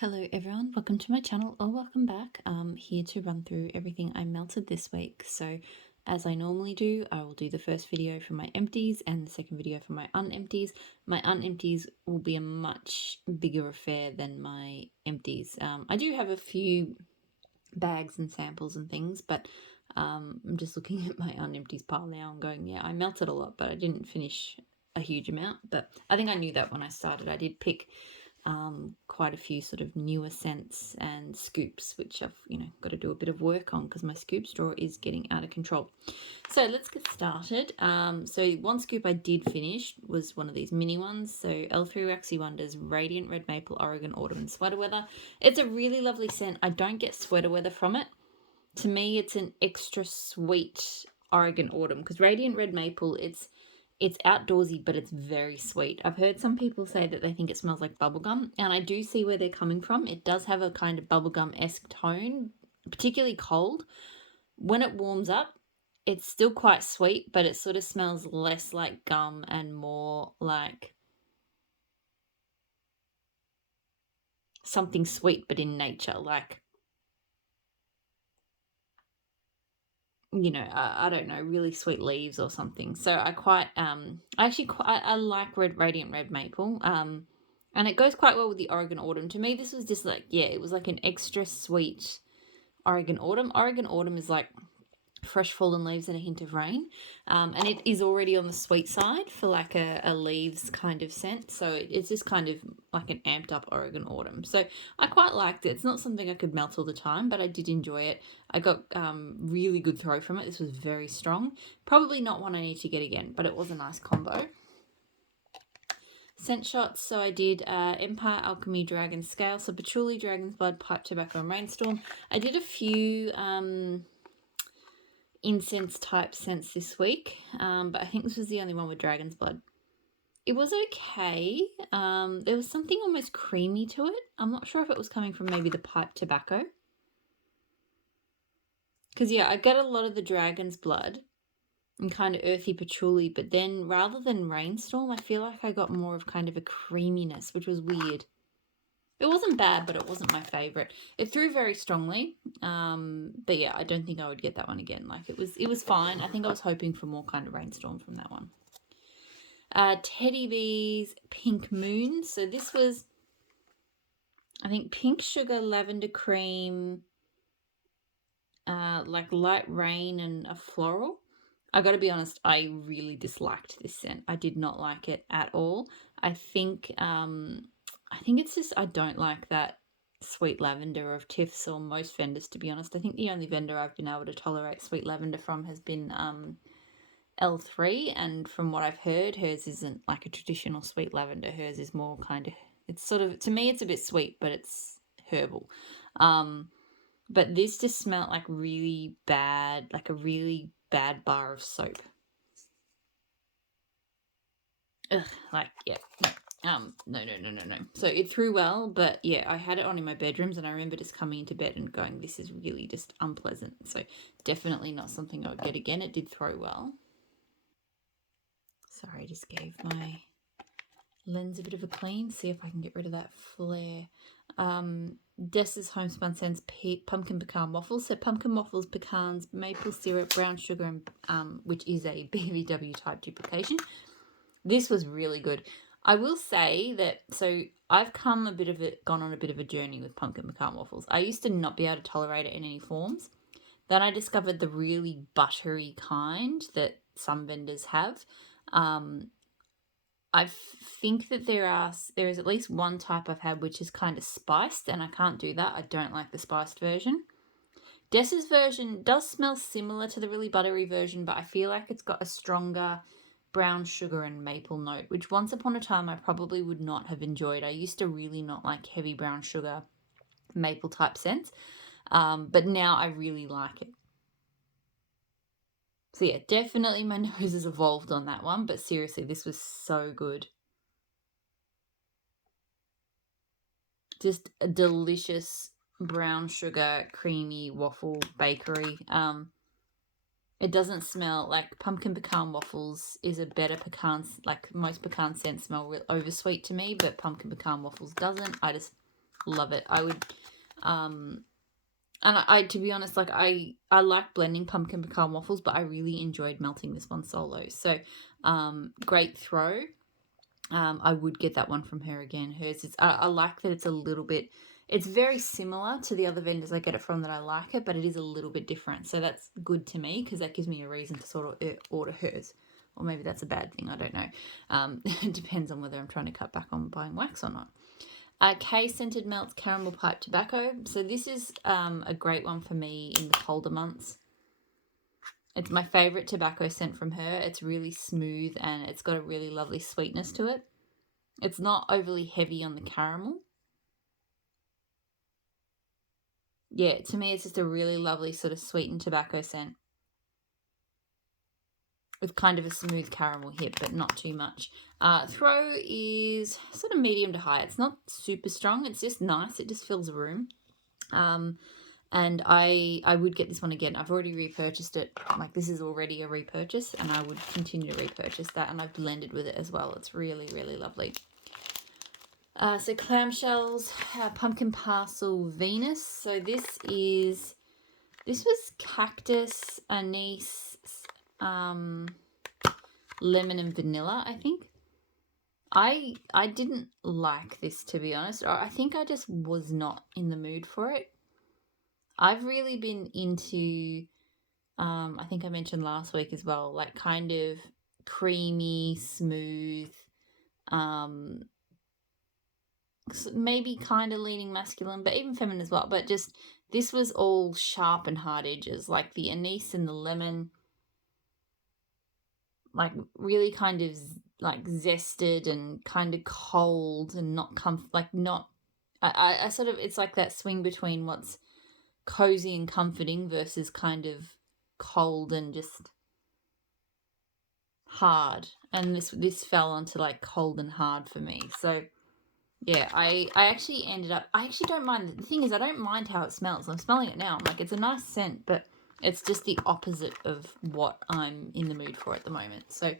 Hello everyone, welcome to my channel or welcome back. I'm here to run through everything I melted this week. So as I normally do, I will do the first video for my empties and the second video for my unempties. My unempties will be a much bigger affair than my empties. I do have a few bags and samples and things, but I'm just looking at my unempties pile now and going, yeah, I melted a lot, but I didn't finish a huge amount. But I think I knew that when I started. I did pick quite a few sort of newer scents and scoops, which I've got to do a bit of work on because my scoops drawer is getting out of control. So let's get started. So one scoop I did finish was one of these mini ones. So L3 Waxy Wonders Radiant Red Maple Oregon Autumn and Sweater Weather. It's a really lovely scent. I don't get sweater weather from it. To me, it's an extra sweet Oregon Autumn because Radiant Red Maple, it's outdoorsy, but it's very sweet. I've heard some people say that they think it smells like bubblegum, and I do see where they're coming from. It does have a kind of bubblegum-esque tone, particularly cold. When it warms up, it's still quite sweet, but it sort of smells less like gum and more like something sweet, but in nature, like, I don't know, really sweet leaves or something. So I like Radiant Red Maple. And it goes quite well with the Oregon Autumn. To me, this was just like, yeah, it was like an extra sweet Oregon Autumn. Oregon Autumn is like fresh fallen leaves and a hint of rain. And it is already on the sweet side for like a leaves kind of scent. So it's just kind of like an amped up Oregon Autumn. So I quite liked it. It's not something I could melt all the time, but I did enjoy it. I got really good throw from it. This was very strong. Probably not one I need to get again, but it was a nice combo. Scent shots, so I did Empire, Alchemy, Dragon Scale, so Patchouli, Dragon's Blood, Pipe Tobacco, and Rainstorm. I did a few incense type scents this week, but I think this was the only one with Dragon's Blood. It was okay. There was something almost creamy to it. I'm not sure if it was coming from maybe the pipe tobacco. Because, yeah, I got a lot of the Dragon's Blood and kind of earthy patchouli, but then rather than Rainstorm, I feel like I got more of kind of a creaminess, which was weird. It wasn't bad, but it wasn't my favourite. It threw very strongly, but yeah, I don't think I would get that one again. Like, it was fine. I think I was hoping for more kind of Rainstorm from that one. Teddy Bees Pink Moon. So this was, I think, pink sugar, lavender cream, like light rain and a floral. I got to be honest, I really disliked this scent. I did not like it at all. I think it's just I don't like that sweet lavender of Tiff's or most vendors, to be honest. I think the only vendor I've been able to tolerate sweet lavender from has been L3, and from what I've heard, hers isn't like a traditional sweet lavender. Hers is more kind of, it's sort of, to me it's a bit sweet, but it's herbal. But this just smelled like really bad, like a really bad bar of soap. Ugh, like, yeah, no. So it threw well, but yeah, I had it on in my bedrooms, and I remember just coming into bed and going, this is really just unpleasant. So definitely not something I would get again. It did throw well. Sorry, I just gave my lens a bit of a clean, see if I can get rid of that flare. Dessa's Homespun Sense Pumpkin Pecan Waffles. So pumpkin waffles, pecans, maple syrup, brown sugar, and which is a BBW type duplication. This was really good. I will say that, so I've gone on a bit of a journey with pumpkin pecan waffles. I used to not be able to tolerate it in any forms. Then I discovered the really buttery kind that some vendors have. I think that there is at least one type I've had which is kind of spiced, and I can't do that. I don't like the spiced version. Dessa's version does smell similar to the really buttery version, but I feel like it's got a stronger brown sugar and maple note, which once upon a time I probably would not have enjoyed. I used to really not like heavy brown sugar maple type scents, but now I really like it. So yeah, definitely my nose has evolved on that one, but seriously, this was so good. Just a delicious brown sugar, creamy waffle bakery. It doesn't smell like pumpkin pecan waffles is a better pecan, like most pecan scents smell real oversweet to me, but pumpkin pecan waffles doesn't. love it. I would, and I to be honest, like I like blending pumpkin pecan waffles, but I really enjoyed melting this one solo. So, great throw. I would get that one from her again. Hers is, I like that it's a little bit, it's very similar to the other vendors I get it from that I like it, but it is a little bit different. So that's good to me because that gives me a reason to sort of order hers. Or maybe that's a bad thing, I don't know. It depends on whether I'm trying to cut back on buying wax or not. K Scented Melts Caramel Pipe Tobacco. So this is a great one for me in the colder months. It's my favourite tobacco scent from her. It's really smooth and it's got a really lovely sweetness to it. It's not overly heavy on the caramel. Yeah, to me it's just a really lovely sort of sweetened tobacco scent. With kind of a smooth caramel hit, but not too much. Throw is sort of medium to high. It's not super strong. It's just nice. It just fills a room. And I would get this one again. I've already repurchased it. Like, this is already a repurchase, and I would continue to repurchase that. And I've blended with it as well. It's really, really lovely. So clamshells, pumpkin parcel Venus. So this was cactus, anise, lemon and vanilla, I think. I didn't like this, to be honest. Or I think I just was not in the mood for it. I've really been into, I think I mentioned last week as well, like kind of creamy, smooth, maybe kind of leaning masculine, but even feminine as well. But just, this was all sharp and hard edges, like the anise and the lemon, like really kind of like zested and kind of cold and not like not, I sort of, it's like that swing between what's cozy and comforting versus kind of cold and just hard. And this fell onto like cold and hard for me. So yeah, I actually ended up, I actually don't mind. The thing is, I don't mind how it smells. I'm smelling it now. I'm like, it's a nice scent, but it's just the opposite of what I'm in the mood for at the moment. So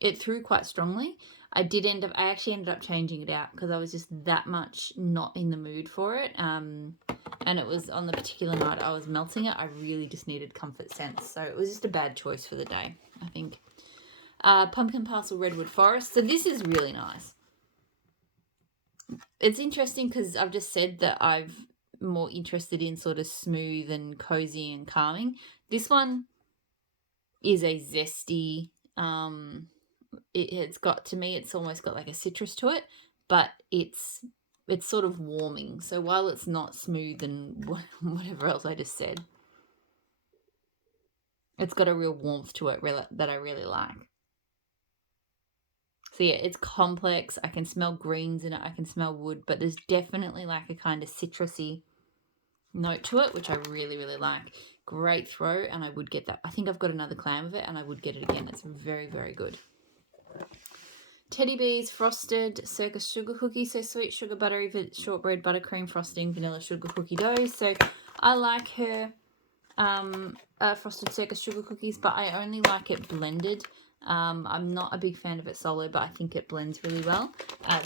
it threw quite strongly. I actually ended up changing it out because I was just that much not in the mood for it. And it was on the particular night I was melting it, I really just needed Comfort Sense. So it was just a bad choice for the day, I think. Pumpkin Parcel Redwood Forest. So this is really nice. It's interesting because I've just said that I'm more interested in sort of smooth and cozy and calming. This one is a zesty, it's got, to me, it's almost got like a citrus to it, but it's sort of warming. So while it's not smooth and whatever else I just said, it's got a real warmth to it that I really like. So yeah, it's complex. I can smell greens in it. I can smell wood, but there's definitely like a kind of citrusy note to it, which I really, really like. Great throw, and I would get that. I think I've got another clam of it, and I would get it again. It's very, very good. Teddy Bees Frosted Circus Sugar Cookie. So sweet sugar buttery shortbread buttercream frosting vanilla sugar cookie dough. So I like her Frosted Circus Sugar Cookies, but I only like it blended. I'm not a big fan of it solo, but I think it blends really well.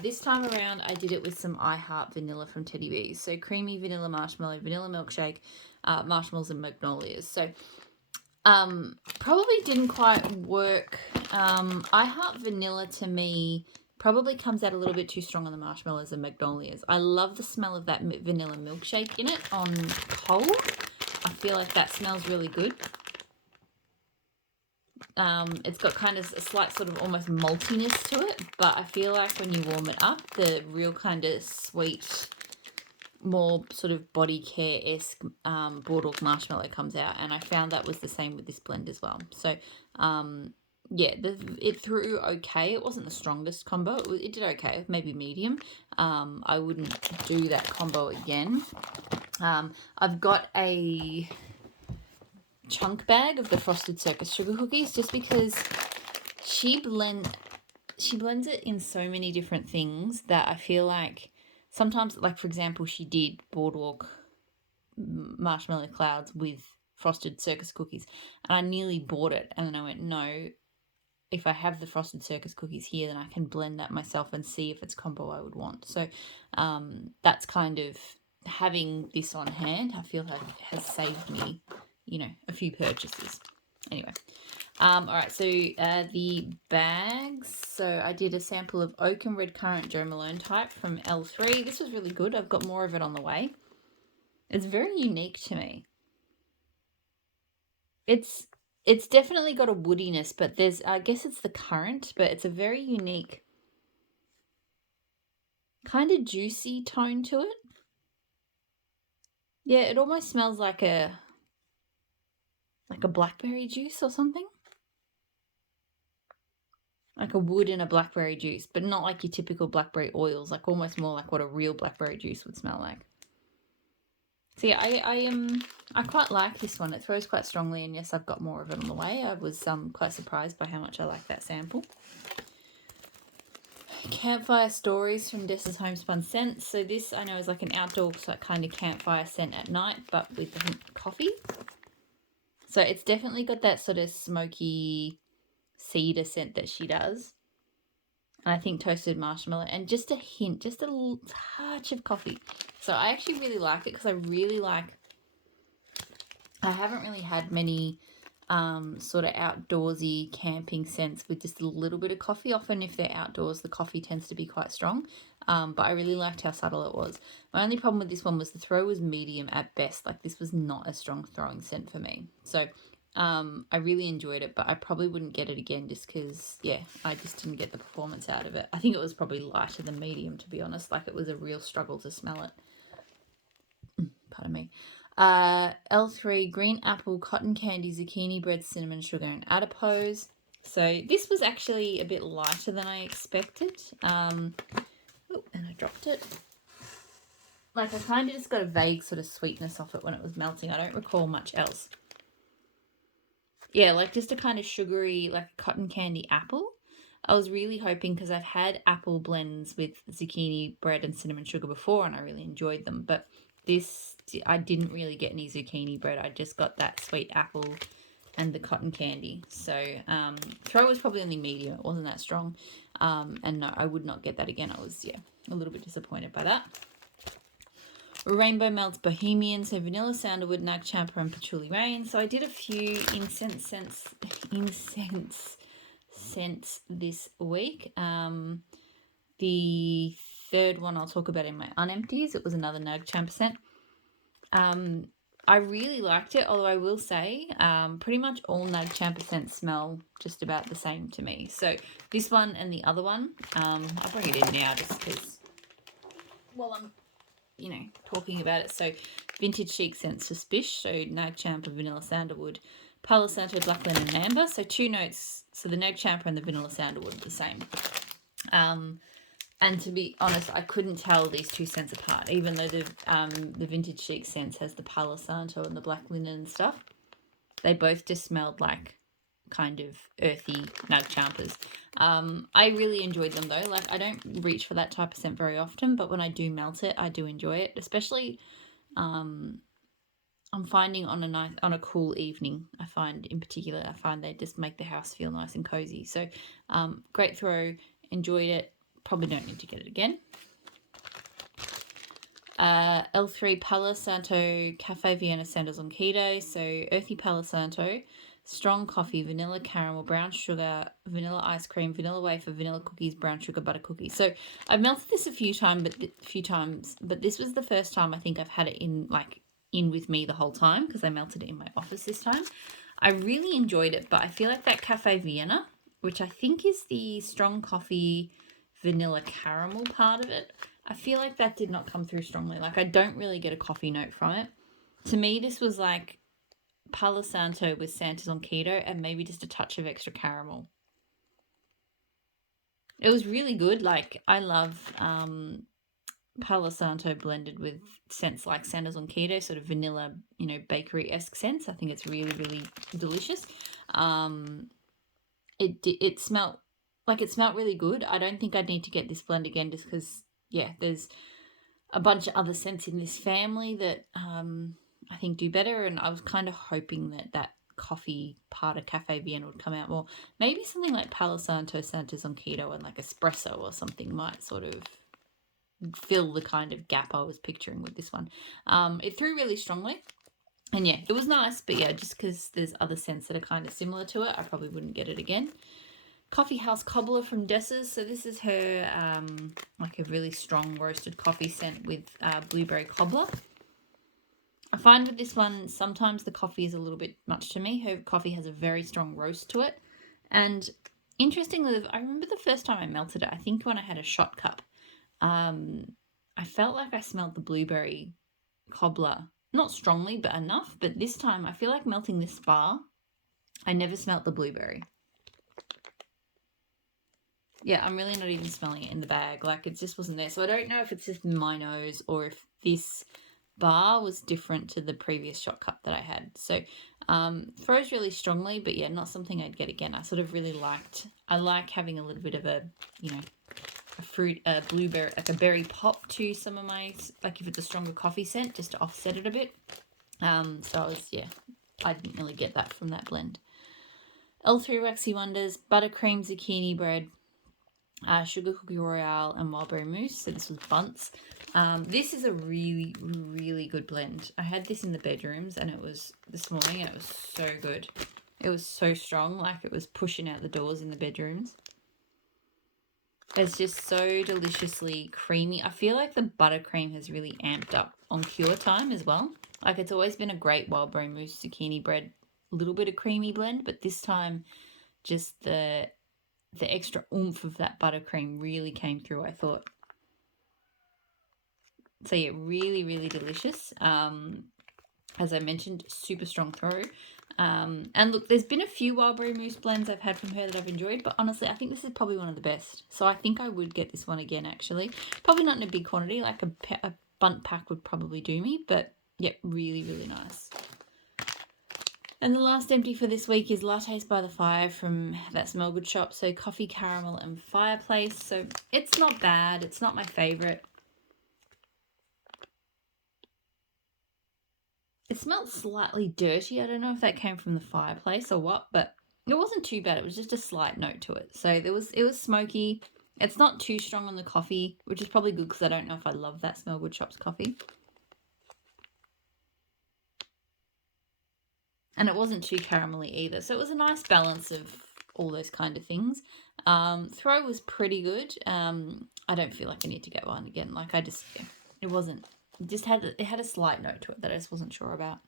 This time around, I did it with some I Heart Vanilla from Teddy Bees. So creamy vanilla marshmallow, vanilla milkshake, marshmallows and magnolias. So probably didn't quite work. I Heart Vanilla to me probably comes out a little bit too strong on the marshmallows and magnolias. I love the smell of that vanilla milkshake in it on cold. I feel like that smells really good. It's got kind of a slight sort of almost maltiness to it, but I feel like when you warm it up, the real kind of sweet, more sort of body care-esque boardwalk marshmallow comes out, and I found that was the same with this blend as well. So yeah, it threw okay. It wasn't the strongest combo. It did okay, maybe medium. I wouldn't do that combo again. I've got a chunk bag of the Frosted Circus Sugar Cookies just because she blends it in so many different things that I feel like sometimes, like for example, she did Boardwalk Marshmallow Clouds with Frosted Circus Cookies, and I nearly bought it, and then I went, no, if I have the Frosted Circus cookies here, then I can blend that myself and see if it's combo I would want. So that's kind of, having this on hand, I feel like has saved me, a few purchases. Anyway, all right, so the bags. So I did a sample of Oak and Red Currant Jo Malone type from L3. This was really good. I've got more of it on the way. It's very unique to me. It's definitely got a woodiness, but I guess it's the currant, but it's a very unique kind of juicy tone to it. Yeah, it almost smells like a blackberry juice or something. Like a wood in a blackberry juice, but not like your typical blackberry oils, like almost more like what a real blackberry juice would smell like. So yeah, I quite like this one. It throws quite strongly, and yes, I've got more of it on the way. I was quite surprised by how much I like that sample. Campfire Stories from Dessa's Homespun Scents. So this I know is like an outdoor kind of campfire scent at night, but with coffee. So it's definitely got that sort of smoky cedar scent that she does. And I think toasted marshmallow and just a hint, just a little touch of coffee. So I actually really like it because I haven't really had many sort of outdoorsy camping scents with just a little bit of coffee. Often if they're outdoors, the coffee tends to be quite strong. But I really liked how subtle it was. My only problem with this one was the throw was medium at best. Like this was not a strong throwing scent for me. So I really enjoyed it, but I probably wouldn't get it again just because, yeah, I just didn't get the performance out of it. I think it was probably lighter than medium, to be honest. Like it was a real struggle to smell it. Pardon me. L3 green apple, cotton candy, zucchini bread, cinnamon sugar, and adipose. So this was actually a bit lighter than I expected. And I dropped it. Like I kind of just got a vague sort of sweetness off it when it was melting. I don't recall much else. Yeah, like just a kind of sugary, like cotton candy apple. I was really hoping, because I've had apple blends with zucchini bread and cinnamon sugar before, and I really enjoyed them. But this, I didn't really get any zucchini bread. I just got that sweet apple and the cotton candy. So throw was probably only medium. It wasn't that strong. And no, I would not get that again. I was, a little bit disappointed by that. Rainbow Melts Bohemian, so Vanilla Sandalwood, Nag Champa, and Patchouli Rain. So I did a few Incense Sense this week. The third one I'll talk about in my unempties. It was another Nag Champa scent. I really liked it, although I will say pretty much all Nag Champa scents smell just about the same to me. So this one and the other one, I'll bring it in now just because, well, I'm talking about it. So Vintage Chic Scents Suspish, so Nag Champa, Vanilla Sandalwood, Palo Santo, Black Linen, and Amber. So 2 notes. So the Nag Champa and the Vanilla Sandalwood are the same. And to be honest, I couldn't tell these 2 scents apart, even though the Vintage Chic Scents has the Palo Santo and the Black Linen and stuff. They both just smelled like kind of earthy Nag Champas. I really enjoyed them though. Like I don't reach for that type of scent very often, but when I do melt it, I do enjoy it. Especially, I'm finding on a cool evening. I find they just make the house feel nice and cozy. So, great throw. Enjoyed it. Probably don't need to get it again. L3 Palo Santo Cafe Vienna Sandals on Keto. So earthy Palo Santo, strong coffee, vanilla caramel, brown sugar, vanilla ice cream, vanilla wafer, vanilla cookies, brown sugar butter cookies. So I've melted this a few times, but this was the first time I think I've had it in with me the whole time, because I melted it in my office this time. I really enjoyed it, but I feel like that Cafe Vienna, which I think is the strong coffee vanilla caramel part of it, I feel like that did not come through strongly. Like I don't really get a coffee note from it. To me, this was like Palo Santo with Santa's on Keto and maybe just a touch of extra caramel. It was really good. Like I love Palo Santo blended with scents like Santa's on Keto, sort of vanilla, bakery-esque scents. I think it's really, really delicious. It smelled really good. I don't think I'd need to get this blend again just because, there's a bunch of other scents in this family that I think do better, and I was kind of hoping that coffee part of Cafe Vienna would come out more. Maybe something like Palo Santo, Santos on keto, and like espresso or something might sort of fill the kind of gap I was picturing with this one. It threw really strongly. And yeah, it was nice, but yeah, just because there's other scents that are kind of similar to it, I probably wouldn't get it again. Coffee House Cobbler from Dessa's. So this is her like a really strong roasted coffee scent with blueberry cobbler. I find with this one, sometimes the coffee is a little bit much to me. Her coffee has a very strong roast to it. And interestingly, I remember the first time I melted it, I think when I had a shot cup, I felt like I smelled the blueberry cobbler. Not strongly, but enough. But this time, I feel like melting this bar, I never smelt the blueberry. Yeah, I'm really not even smelling it in the bag. Like, it just wasn't there. So I don't know if it's just my nose or if this bar was different to the previous shot cup that I had. So froze really strongly, but yeah, not something I'd get again. I sort of really I like having a little bit of a, you know, a fruit, a blueberry, like a berry pop to some of my, like if it's a stronger coffee scent, just to offset it a bit. So I didn't really get that from that blend. L3 Waxy Wonders, buttercream zucchini bread, sugar cookie royale, and wildberry mousse. So this was Buns. This is a really, really good blend. I had this in the bedrooms and it was this morning and it was so good. It was so strong, like it was pushing out the doors in the bedrooms. It's just so deliciously creamy. I feel like the buttercream has really amped up on cure time as well. Like it's always been a great wildberry mousse zucchini bread, little bit of creamy blend, but this time just the extra oomph of that buttercream really came through, I thought. So yeah, really, really delicious. As I mentioned, super strong throw. And look, there's been a few wildberry mousse blends I've had from her that I've enjoyed, but honestly, I think this is probably one of the best. So I think I would get this one again, actually. Probably not in a big quantity, like a bunt pack would probably do me, but yeah, really, really nice. And the last empty for this week is Lattes by the Fire from that Smell Good shop. So coffee, caramel, and fireplace. So it's not bad. It's not my favourite. It smelled slightly dirty. I don't know if that came from the fireplace or what, but it wasn't too bad. It was just a slight note to it. So it was smoky. It's not too strong on the coffee, which is probably good because I don't know if I love that Smell Good shop's coffee. And it wasn't too caramelly either. So it was a nice balance of all those kind of things. Throw was pretty good. I don't feel like I need to get one again. Like it wasn't, it had a slight note to it that I just wasn't sure about.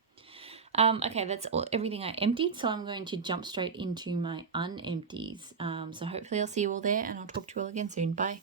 Okay, that's everything I emptied. So I'm going to jump straight into my unempties. So hopefully I'll see you all there and I'll talk to you all again soon. Bye.